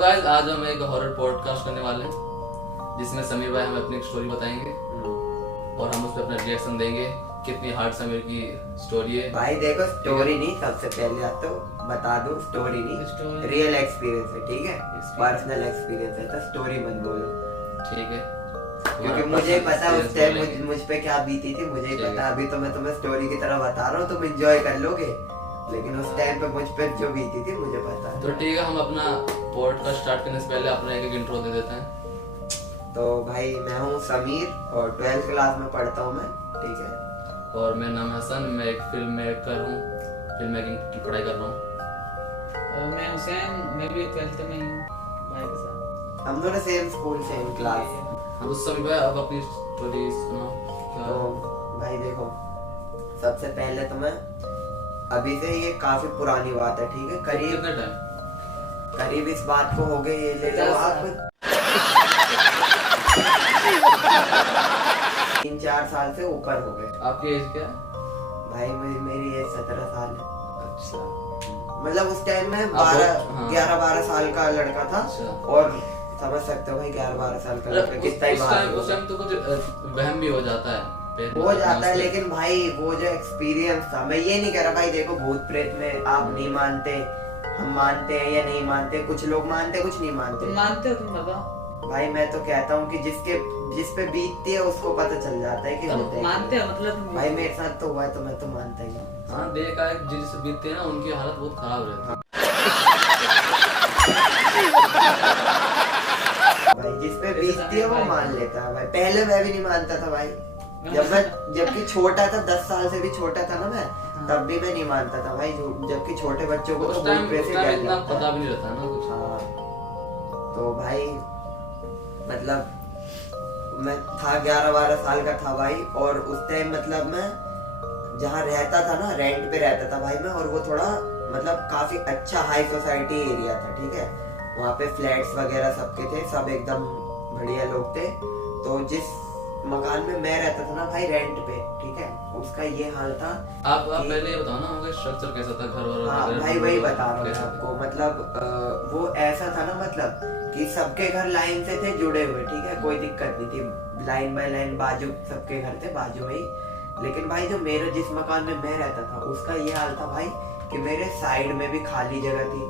Guys आज हम एक हॉरर पॉडकास्ट करने वाले हैं जिसमें समीर भाई हमें अपनी एक स्टोरी बताएंगे और हम उस पर अपना रिएक्शन देंगे। कितनी हार्ड समीर की स्टोरी है भाई। देखो स्टोरी नहीं, सबसे पहले तो बता दूं स्टोरी नहीं, रियल एक्सपीरियंस है, ठीक है, पर्सनल एक्सपीरियंस है, तो स्टोरी मत बोलो, ठीक है, क्योंकि मुझे पता उस टाइम मुझ पे क्या बीती थी, मुझे पता। अभी तो मैं तुम्हें स्टोरी की तरह बता रहा हूँ, तुम एंजॉय कर लोगे, लेकिन उस टाइम पे मुझ पे जो बीती थी मुझे पता है। तो ठीक है, हम अपना पॉडकास्ट स्टार्ट करने से पहले अपना एक इंट्रो दे देते हैं। तो भाई मैं हूँ समीर और 12th क्लास में पढ़ता हूँ मैं, ठीक है। और मेरा नाम है हसन, मैं एक फिल्म मेकर हूँ, फिल्म मेकिंग की पढ़ाई कर रहा हूँ। और मैं हुसैन, मैं भी 12th में ही हूँ भाई के साथ। हम दोनों सेम स्कूल सेम क्लास। हम उस समीर भाई अब अपनी स्टोरी सुनाओ। तो भाई देखो, सबसे पहले तो मैं अभी से ये काफी पुरानी बात है, ठीक है, कितने टाइम करीब इस बात को हो गए, ये ले लो आप 3-4 साल से ऊपर हो गए। आपकी एज क्या है? भाई मेरी एज 17 साल है। अच्छा, मतलब उस टाइम में हाँ। 11-12 साल का लड़का था। अच्छा। और समझ सकते हो भाई 11-12 साल का लड़का कितना ही बात उस टाइम तो कुछ वहम भी हो जाता है, हो जाता है, लेकिन भाई वो जो एक्सपीरियंस था, मैं ये नहीं कह रहा भाई, देखो भूत प्रेत में आप नहीं मानते, हम मानते हैं या नहीं मानते, कुछ लोग मानते कुछ नहीं मानते। तुम मानते हो? तुम बताओ। भाई मैं तो कहता हूँ कि जिस पे बीतती है उसको पता चल जाता है कि होता है। मानते हो मतलब? भाई मेरे साथ तो हुआ है, तो मैं तो मानता ही हूँ। हाँ, देखा है जिससे बीतते हैं ना उनकी हालत बहुत खराब रहती है। भाई जिस पे बीतती है वो मान लेता है भाई। पहले मैं भी नहीं मानता था भाई, जबकि छोटा था, 10 साल से भी छोटा था ना मैं, तब भी मैं नहीं मानता था भाई। जबकि छोटे बच्चों को तो टाइम इतना पता भी नहीं रहता ना कुछ। हाँ, तो भाई मतलब मैं था 11-12 साल का था भाई। और उस टाइम मतलब मैं जहाँ रहता था ना, रेंट पे रहता था भाई मैं, और वो थोड़ा मतलब काफी अच्छा हाई सोसाइटी एरिया था, ठीक है। वहाँ पे फ्लैट्स वगैरह सबके थे, सब एकदम बढ़िया लोग थे। तो जिस मकान में मैं रहता था ना भाई, रेंट पे, ठीक है, उसका ये हाल था। आप पहले ये बताओ ना, उनका स्ट्रक्चर कैसा था, घर वाला? हाँ भाई वही बता रहा हूँ आपको। मतलब वो ऐसा था ना, मतलब कि सबके घर लाइन से थे जुड़े हुए, ठीक है, कोई दिक्कत नहीं थी, लाइन बाय लाइन बाजू सबके घर थे बाजू में ही। लेकिन भाई जो मेरे जिस मकान में मैं रहता था उसका ये हाल था भाई कि मेरे साइड में भी खाली जगह थी,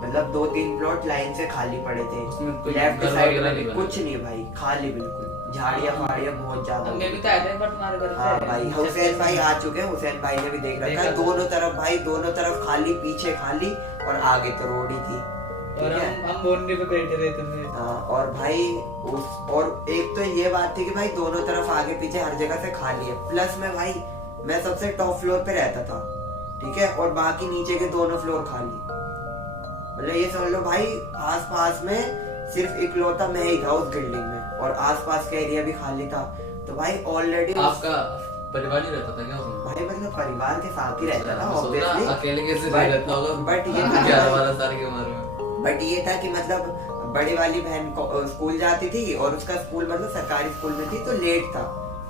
मतलब 2-3 प्लॉट लाइन से खाली पड़े थे। लेफ्ट साइड में भी कुछ नहीं भाई, खाली बिल्कुल, झाड़ियाँ फाड़ियाँ बहुत ज्यादा। मैं भी तो आया था पर तुम्हारे घर। हाँ भाई, हुसैन भाई आ चुके हैं, हुसैन भाई ने भी देख रखा है। दोनों तरफ भाई, दोनों तरफ खाली, पीछे खाली और आगे तो रोड ही थी, और हम बाउंड्री पे बैठे रहते थे। हाँ, और भाई और एक तो ये बात थी कि भाई दोनों तरफ आगे पीछे हर जगह से खाली है। प्लस में भाई मैं सबसे टॉप फ्लोर पे रहता था, ठीक है, और बाकी नीचे के दोनों फ्लोर खाली। मतलब ये समझ लो भाई, आस पास में सिर्फ इकलौता मैं ही था उस बिल्डिंग में, और आस पास का एरिया भी खाली था। तो भाई ऑलरेडी आपका परिवार नहीं रहता था क्या उसमें? भाई मतलब परिवार के साथ ही रहता था ऑब्वियसली, अकेले कैसे नहीं रहता होगा? बट ये 11-12 साल की उम्र में। बट ये था कि मतलब बड़ी वाली बहन स्कूल जाती थी, और उसका स्कूल मतलब सरकारी स्कूल में थी, तो लेट था,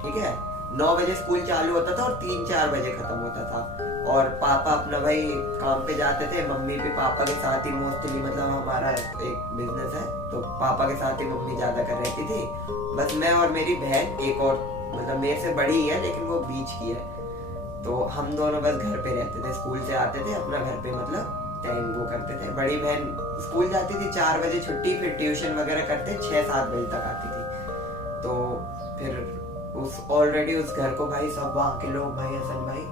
ठीक है, 9 बजे स्कूल चालू होता था और 3-4 बजे खत्म होता था। और पापा अपना भाई काम पे जाते थे, मम्मी भी पापा के साथ ही मोस्टली, मतलब हमारा एक बिजनेस है तो पापा के साथ ही मम्मी ज्यादा कर रहती थी। बस मैं और मेरी बहन, एक और मतलब मेरे से बड़ी है लेकिन वो बीच की है, तो हम दोनों बस घर पे रहते थे। स्कूल से आते थे अपना घर पे मतलब टाइम वो करते थे। बड़ी बहन स्कूल जाती थी, 4 बजे छुट्टी, फिर ट्यूशन वगैरह करते 6-7 बजे तक आती थी। तो फिर उस ऑलरेडी उस घर को भाई सब वहाँ के लोग, भाई हसन भाई,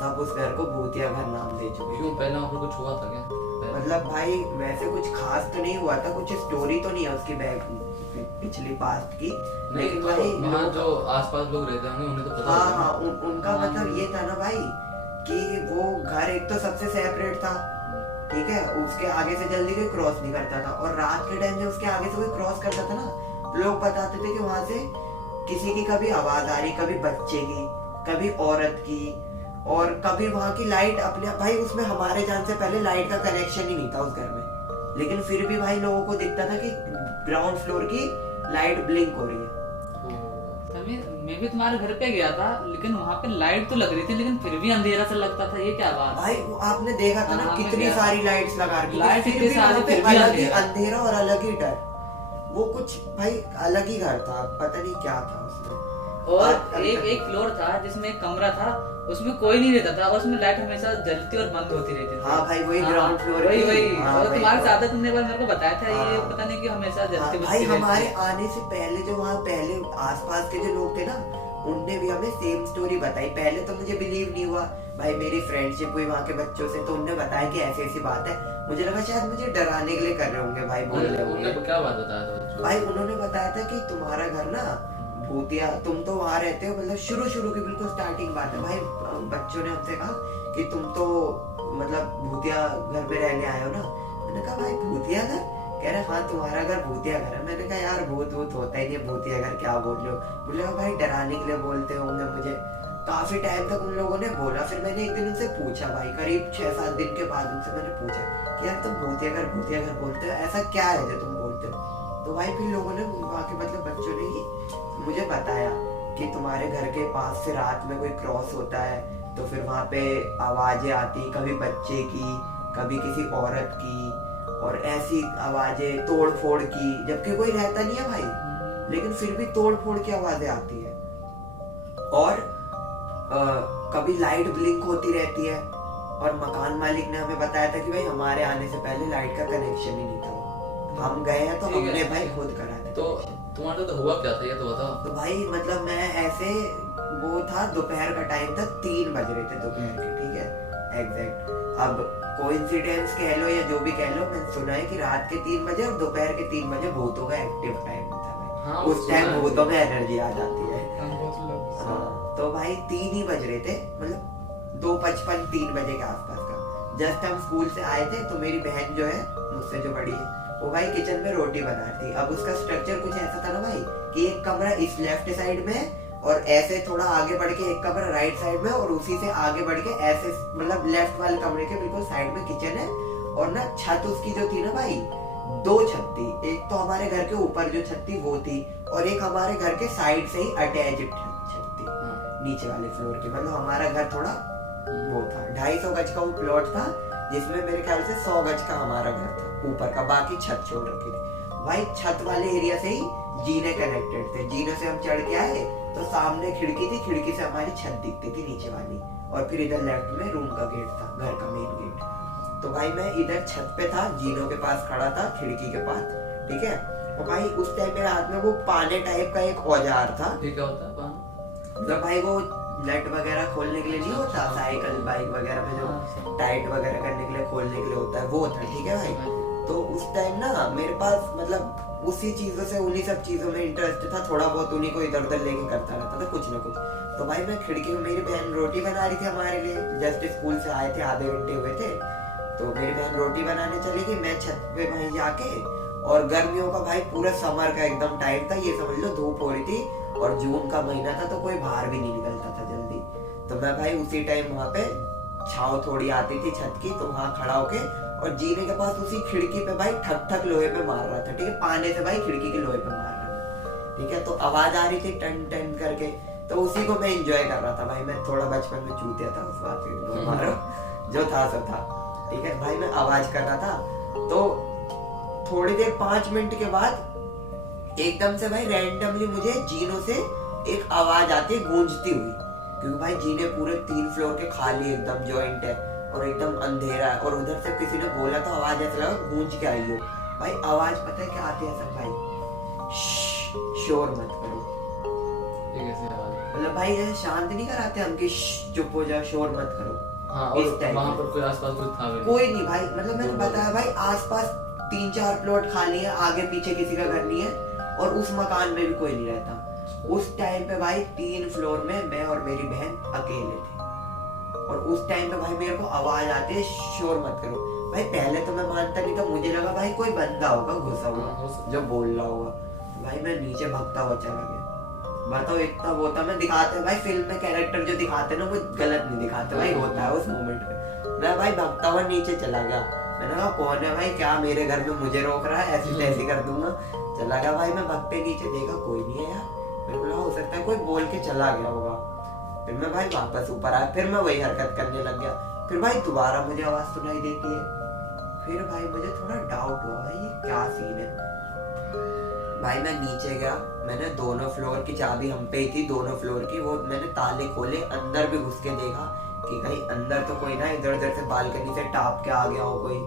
सब उस घर को भूतिया घर नाम दे चुके। क्यों, पहले वहाँ पर कुछ हुआ था क्या? मतलब भाई वैसे कुछ खास तो नहीं हुआ था, कुछ स्टोरी तो नहीं है उसकी पिछली पास्ट की, लेकिन भाई वहाँ जो आसपास लोग रहते होंगे उन्हें तो पता हाँ होगा। हाँ, उनका मतलब ये था ना भाई कि वो घर एक तो सबसे सेपरेट था, ठीक है, उसके आगे से जल्दी कोई क्रॉस नहीं करता था। और रात के टाइम में उसके आगे से कोई क्रॉस करता था ना, लोग बताते थे कि वहां से किसी की कभी आवाज आ रही, कभी बच्चे की, कभी औरत की, और कभी वहां की लाइट अपने भाई, उसमें हमारे जान से पहले लाइट का कनेक्शन ही नहीं था उस घर में, लेकिन फिर भी भाई लोगों को दिखता था कि ग्राउंड फ्लोर की लाइट ब्लिंक हो रही है। मैं भी तुम्हारे घर पे गया था, लेकिन वहाँ पे लाइट तो लग रही थी, लेकिन फिर भी अंधेरा सा लगता था। ये क्या बात है? भाई वो आपने देखा था ना हाँ, मैं कितनी गया। सारी लाइट्स लगा रखी थी, लाइट फिर इतनी भी सारी, वहाँ पे फिर भी अलग ही अंधेरा। अंधेरा और अलग ही डर। वो कुछ भाई अलग ही घर था, पता नहीं क्या था उसमें। और एक फ्लोर था जिसमें एक कमरा था, उसमें कोई नहीं रहता था, और उसमें लाइट हमेशा जलती और बंद होती रहती थी। हाँ भाई वही ग्राउंड फ्लोर वही की। वही हाँ और भाई, तुम्हारे साथ तुमने एक बार मेरे को बताया था, ये हाँ। पता नहीं कि हमेशा जलती हाँ, बुझती भाई रहती हमारे है। आने से पहले जो वहाँ पहले आसपास के जो लोग थे ना, उनने भी हमें सेम स्टोरी बताई। पहले तो मुझे बिलीव नहीं हुआ, भाई मेरी फ्रेंडशिप हुई वहाँ के बच्चों से, तो उनने बताया कि ऐसी ऐसी बात है। मुझे लगा शायद मुझे डराने के लिए कर रहे होंगे भाई, बोल रहे उन्होंने होंगे। क्या बात बताया था बच्चों को? भाई उन्होंने बताया था कि तुम्हारा घर ना भूतिया, तुम तो वहाँ रहते हो, मतलब शुरू की बिल्कुल स्टार्टिंग बात है भाई। बच्चों ने हमसे कहा कि तुम तो मतलब भूतिया घर में रहने आए हो ना। मैंने कहा भाई भूतिया घर? कह रहे हाँ तुम्हारा घर भूतिया घर है। मैंने कहा यार भूत होता ही नहीं है, भूतिया घर क्या बोल रहे हो? बोले भाई डराने के लिए बोलते होंगे मुझे। काफी टाइम तक उन लोगों ने बोला, फिर मैंने एक दिन उनसे पूछा भाई, करीब 6-7 दिन के बाद उनसे मैंने पूछा कि यार तुम भूतिया घर बोलते हो, ऐसा क्या है जो तुम बोलते हो? तो भाई फिर लोगों ने, वहाँ के मतलब बच्चों ने ही मुझे बताया कि तुम्हारे घर के पास से रात में कोई क्रॉस होता है तो फिर वहाँ पे आवाजें आती, कभी बच्चे की, कभी किसी औरत की, और ऐसी आवाजें तोड़ फोड़ की, जबकि कोई रहता नहीं है भाई, लेकिन फिर भी तोड़ फोड़ की आवाजें आती है। और कभी लाइट ब्लिंक होती रहती है। और मकान मालिक ने हमें बताया था कि भाई हमारे आने से पहले लाइट का कनेक्शन ही नहीं था, हम गए हैं तो ठीक है। हमने भाई खुद करा था। तो तुम्हारे तो हुआ क्या था ये तो बताओ। तो भाई मतलब मैं ऐसे, वो था दोपहर का टाइम था, 3 बज रहे थे दोपहर के, ठीक है एग्जैक्ट। अब कोइंसिडेंस कह लो या जो भी कह लो, मैंने सुना है कि रात के 3 बजे और दोपहर के 3 बजे भूतों का एक्टिव टाइम था भाई। हाँ, उस सुना टाइम है। भूतों में एनर्जी आ जाती है। हम बहुत लोग हाँ, तो भाई 3 ही बज रहे थे, मतलब 2:55 3 बजे के आसपास का। जस्ट हम स्कूल से आए थे तो मेरी बहन जो है मुझसे जो बड़ी है, वो भाई किचन में रोटी बना रही थी। अब उसका स्ट्रक्चर कुछ ऐसा था ना भाई कि एक कमरा इस लेफ्ट साइड में, और ऐसे थोड़ा आगे बढ़ के एक कमरा राइट साइड में, और उसी से आगे बढ़ के ऐसे मतलब लेफ्ट वाले कमरे के बिल्कुल साइड में किचन है। और ना छत उसकी जो थी ना भाई, 2 छत थी। एक तो हमारे घर के ऊपर जो छत थी वो थी, और एक हमारे घर के साइड से ही अटैच्ड छत थी नीचे वाले फ्लोर की। मतलब हमारा घर थोड़ा वो था, 250 गज का वो प्लॉट था, जिसमें मेरे ख्याल से 100 गज का हमारा घर था ऊपर का, बाकी छत छोड़ रखी थी। भाई छत वाले एरिया से ही जीने कनेक्टेड थे। जीने से हम चढ़ के आए तो सामने खिड़की थी, खिड़की से हमारी छत दिखती थी नीचे वाली, और फिर इधर लेफ्ट में रूम का गेट था, घर का मेन गेट। तो भाई मैं इधर छत पे था, जीनों के पास खड़ा था, खिड़की के पास, ठीक है। और भाई उस टाइम मेरे हाथ में वो पाने टाइप का एक औजार था। ये क्या होता है पान? मतलब भाई वो नट वगैरह खोलने के लिए नहीं होता, साइकिल बाइक वगैरह में जो टाइट वगैरह करने के लिए खोलने के लिए होता है, वो था, ठीक है भाई। तो उस टाइम ना मेरे पास मतलब उसी चीजों से, उन्हीं सब चीजों में इंटरेस्ट था, थोड़ा बहुत उन्हीं को इधर उधर लेके करता रहता था कुछ ना कुछ। तो भाई मैं खिड़की में, मेरी बहन रोटी बना रही थी हमारे लिए, जस्ट स्कूल से आए थे, आधे घंटे हुए थे, तो मेरी बहन रोटी बनाने चली गई, मैं छत पे वहीं जाके। और गर्मियों का भाई पूरा समर का एकदम टाइम था, ये समझ लो धूप हो रही थी, और जून का महीना था, तो कोई बाहर भी नहीं निकलता था जल्दी। तो मैं भाई उसी टाइम वहाँ पे छाव थोड़ी आती थी छत की, तो वहाँ खड़ा होके, और जीने के पास उसी खिड़की पे भाई ठक ठक लोहे पे मार रहा था, ठीक है, पाने से भाई खिड़की के लोहे पे मार रहा था, ठीक है। तो आवाज आ रही थी टन टन करके, तो उसी को मैं एंजॉय कर रहा था भाई। मैं थोड़ा बचपन में चूतिया था उस बात से, मारो जो था सो था, ठीक है भाई। मैं आवाज कर रहा था, तो थोड़ी देर 5 मिनट के बाद एकदम से भाई रैंडमली मुझे जीनों से एक आवाज आती है गूंजती हुई, क्योंकि भाई जीने पूरे 3 फ्लोर के खाली एकदम जॉइंट है, और एकदम अंधेरा है, और उधर से किसी ने बोला तो आवाज ऐसा लगा गूंज के आई हो भाई। आवाज पता है क्या आती है सब भाई, शोर मत करो। ये कैसी आवाज? मतलब भाई जैसे शांत नहीं कराते हम कि चुप हो जाओ, शोर मत करो। हाँ, इस और टाइप वहाँ में। पर कोई आसपास कोई था भी नहीं? कोई नहीं भाई, मतलब मैंने बताया भाई आसपास 3-4 प्लॉट खाली है, आगे पीछे किसी का घर नहीं है, और उस मकान में भी कोई नहीं रहता। उस टाइम पे भाई 3 फ्लोर में मैं और मेरी बहन अकेले थे, और उस टाइम पे भाई मेरे को आवाज आती है शोर मत करो। भाई पहले तो मैं मानता नहीं था, मुझे लगा भाई कोई बंदा होगा घुसा हाँ, हो हुआ सकता जो बोल रहा होगा। भाई मैं नीचे भागता हुआ चला गया। बताओ इतना वो था, मैं दिखाते भाई फिल्म में कैरेक्टर जो दिखाते ना वो गलत नहीं दिखाते भाई, होता है उस मोमेंट पे। मैं भाई भागता हुआ नीचे चला गया। मैंने कहा कौन है भाई, क्या मेरे घर में मुझे रोक रहा है, ऐसी तैसी कर दूंगा। चला गया भाई मैं भागते नीचे, देखा कोई नहीं है यार। मैंने बोला हो सकता है कोई बोल के चला गया होगा। फिर मैं भाई वापस ऊपर आया, फिर मैं वही हरकत करने लग गया। फिर भाई दोबारा मुझे आवाज सुनाई देती है। फिर भाई मुझे थोड़ा डाउट हुआ भाई ये क्या सीन है। भाई मैं नीचे गया, मैंने दोनों फ्लोर की चाबी हम पे ही थी, दोनों फ्लोर की, वो मैंने ताले खोले, अंदर भी घुस के देखा कि कहीं अंदर तो कोई ना इधर उधर से बालकनी से टाप के आ गया हो कोई।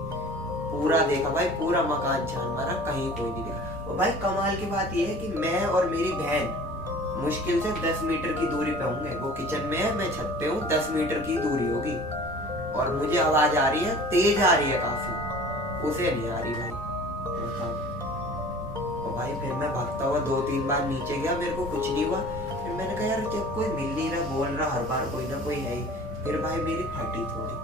पूरा देखा भाई, पूरा मकान छान मारा, कहीं कोई नहीं देखा। और भाई कमाल की बात ये है कि मैं और मेरी बहन मुश्किल से 10 मीटर की दूरी पे होंगे। वो किचन में है, मैं छत पे हूँ, 10 मीटर की दूरी होगी। और मुझे आवाज आ रही है, तेज आ रही है काफी, उसे नहीं आ रही भाई। और भाई फिर मैं भागता हुआ 2-3 बार नीचे गया, मेरे को कुछ नहीं हुआ। फिर मैंने कहा यार जब कोई मिल नहीं रहा, बोल रहा हर बार कोई ना कोई है ही। फिर भाई मेरी फटी थोड़ी।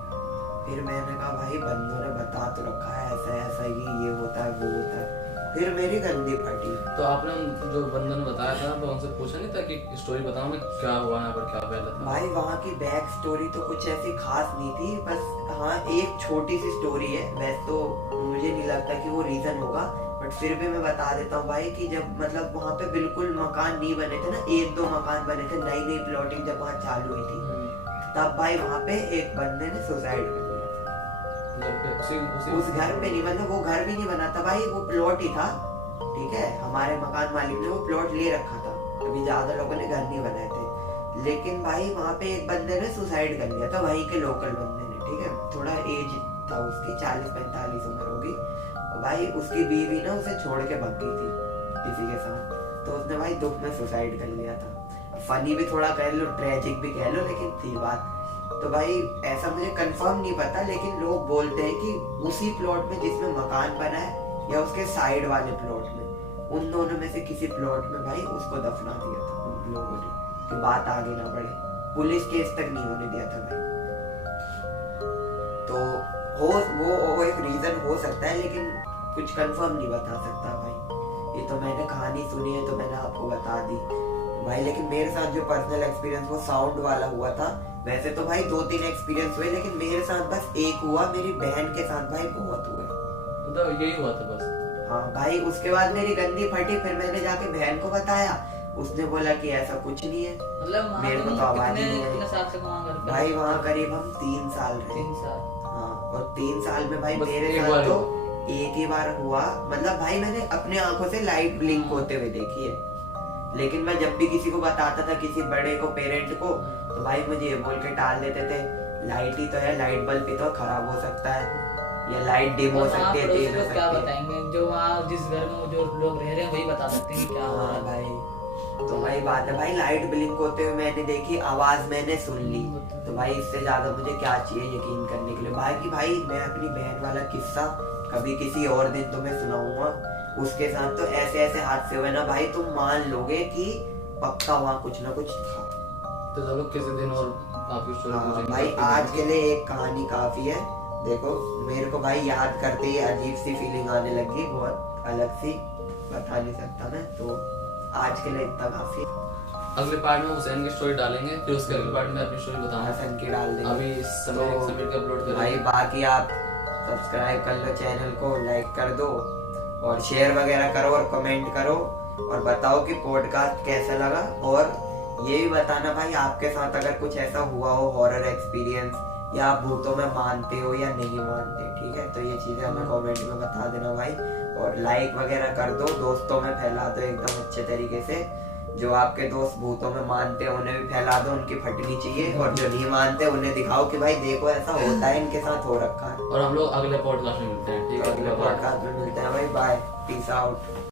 फिर मैंने कहा भाई बंदों ने बता तो रखा है ऐसा ऐसा ये होता है वो होता है। फिर मेरी गंदी फटी। तो आपने जो बंदों ने बताया था तो उनसे पूछा नहीं था कि स्टोरी बताओ मैं क्या हुआ यहाँ पर, क्या पहले था? भाई वहाँ की बैक स्टोरी तो कुछ ऐसी खास नहीं थी, बस हाँ एक छोटी सी स्टोरी है। वैसे तो मुझे नहीं लगता कि वो रीजन होगा, बट फिर भी मैं बता देता हूँ भाई कि जब मतलब वहाँ पे बिल्कुल मकान नहीं बने थे ना, 1-2 मकान बने थे, नई नई प्लॉटिंग जब वहाँ चालू हुई थी, तब भाई वहाँ पे एक बंदे ने सुसाइड कर लिया था। उस घर पे नहीं, मतलब वो घर भी नहीं बना था भाई, वो प्लॉट ही था। ठीक है, हमारे मकान मालिक ने वो प्लॉट ले रखा था, अभी ज्यादा लोगों ने घर नहीं बनाए थे। लेकिन भाई वहाँ पे एक बंदे ने सुसाइड कर लिया था, वहीं के लोकल बंदे ने। ठीक है, थोड़ा एज था उसकी, 40-45 उम्र होगी। और भाई उसकी बीवी ना उसे छोड़ के भाग गई थी किसी के साथ, तो उसने भाई दुख में सुसाइड कर लिया था। फनी भी थोड़ा कह लो, ट्रेजिक भी कह लो, लेकिन थी बात। तो भाई ऐसा मुझे कंफर्म नहीं पता, लेकिन लोग बोलते हैं कि उसी प्लॉट में जिसमें मकान बना है या उसके साइड वाले प्लॉट में, उन दोनों में से किसी प्लॉट में भाई उसको दफना दिया था उन लोगों ने, कि बात आगे ना बढ़े, पुलिस केस तक नहीं होने दिया था भाई। तो वो एक रीजन हो सकता है, लेकिन कुछ कंफर्म नहीं बता सकता भाई। ये तो मैंने कहानी सुनी है तो मैंने आपको बता दी भाई। लेकिन मेरे साथ जो पर्सनल एक्सपीरियंस वो साउंड वाला हुआ था। वैसे तो भाई 2-3 एक्सपीरियंस हुए, लेकिन मेरे साथ बस एक हुआ, मेरी बहन के साथ भाई बहुत हुए। तो यही हुआ था बस? हाँ भाई, उसके बाद मेरी गंदी फटी, फिर मैंने जाके बहन को बताया, उसने बोला कि ऐसा कुछ नहीं है। मतलब मेरे को तो आवाज ही नहीं कितने आई। साल तक वहाँ घर पे? भाई वहाँ करीब हम 3 साल रहे। 3 साल? हाँ, और 3 साल में भाई बस मेरे एक साथ बार तो एक ही बार हुआ। मतलब भाई मैंने अपने आंखों से लाइट ब्लिंक होते हुए देखी है, लेकिन मैं जब भी किसी को बताता था, किसी बड़े को, पेरेंट को, तो भाई मुझे ये बोल के टाल देते थे लाइट ही तो है, लाइट बल्ब भी तो खराब हो सकता है, या लाइट डिम हो सकती है, तेज हो क्या सकती है। बताएंगे? जो वहाँ जिस घर में जो लोग रह रहे हैं वही बता सकते हैं क्या हुआ हाँ है। भाई, तो वही बात है भाई, लाइट ब्लिंक होते हुए मैंने देखी, आवाज मैंने सुन ली, तो भाई इससे ज्यादा मुझे क्या चाहिए यकीन करने के लिए। बाकी भाई मैं अपनी बहन वाला किस्सा कभी किसी और दिन तुम्हें सुनाऊंगा। उसके साथ तो ऐसे ऐसे हादसे हुए ना भाई, तुम मान लोगे कि पक्का वहाँ कुछ ना कुछ था। तो चलो किसी दिन और आपकी स्टोरी पूछेंगे। भाई आज के लिए एक कहानी काफी है। देखो मेरे को भाई याद करते ही अजीब सी फीलिंग आने लगी, बहुत अलग सी, बता नहीं सकता मैं। तो आज के लिए इतना काफी। अगले पार्ट में हुसैन की स्टोरी डालेंगे, फिर उसके अगले पार्ट में अपनी स्टोरी बताऊंगा। हसन की डाल देंगे। अभी समीर के अपलोड भाई करेंगे। बाकी आप सब्सक्राइब कर लो चैनल को, लाइक कर दो और शेयर वगैरह करो और कमेंट करो और बताओ कि पॉडकास्ट कैसा लगा। और ये भी बताना भाई आपके साथ अगर कुछ ऐसा हुआ हो, हॉरर एक्सपीरियंस, या आप भूतों में मानते हो या नहीं मानते, ठीक है? तो ये चीजें हमें कमेंट में बता देना भाई। और लाइक वगैरह कर दो, दोस्तों में फैला दो एकदम अच्छे तरीके से। जो आपके दोस्त भूतों में मानते हैं उन्हें भी फैला दो, उनकी फटनी चाहिए। और जो नहीं मानते उन्हें दिखाओ कि भाई देखो ऐसा होता है, इनके साथ हो रखा है। और हम लोग अगले पॉडकास्ट में मिलते हैं, ठीक है? अगले पॉडकास्ट में मिलते हैं भाई। Bye, peace out.